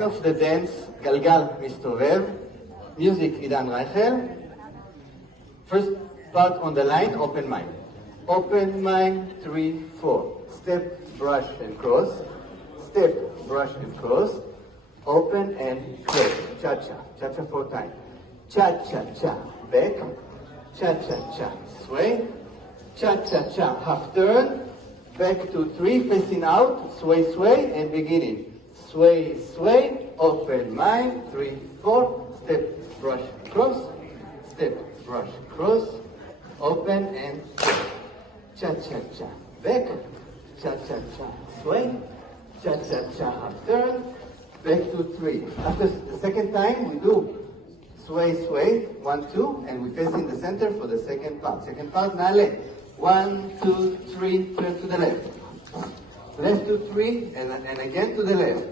line of the dance, Galgal Mistovev. Music, Idan Reichel. First part on the line, open mind. Open mind, 3, 4. Step, brush and cross. Step, brush and cross. Open and close. Cha-cha. Cha-cha 4 times. Cha-cha-cha. Back. Cha-cha-cha. Sway. Cha-cha-cha. Half turn. Back to 3, facing out. Sway, sway, and beginning. Sway, sway. Open mind. 3, 4. Step, brush, cross. Step, brush, cross. Open and cha-cha-cha. Back. Cha-cha-cha. Sway. Cha-cha-cha. Half turn. Back to 3. After the second time, we do sway, sway, 1, 2, and we face in the center for the second part. Second part, nale. 1, 2, 3, turn to the left. Left to 3, and again to the left.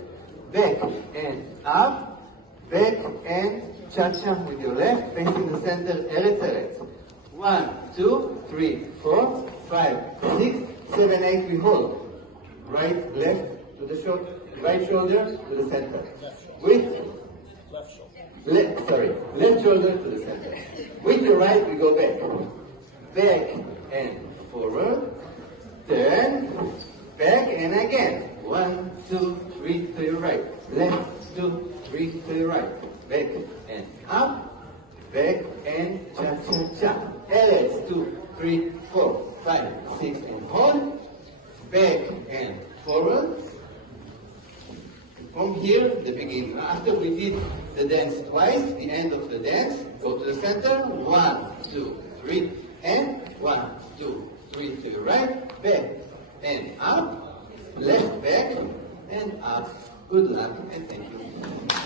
Back and up. Back and cha-cha with your left, facing the center, eretz, eretz. 1, 2, 3, 4, 5, 6, 7, 8, we hold. Right, left to the shoulder, right shoulder to the center. With left shoulder. Left shoulder to the center. With the right, we go back. Back and forward. Turn. Back and again. 1, 2, 3 to your right. Left, 2, 3 to your right. Back and up. Back and cha-cha-cha. Eretz, 2, 3, 4, 5, 6, and hold. Back and forward. From here, the beginning. After we did the dance twice, the end of the dance, go to the center. 1, 2, 3, and 1, 2, 3 to your right. Back and up. Left back and up. Good luck and thank you.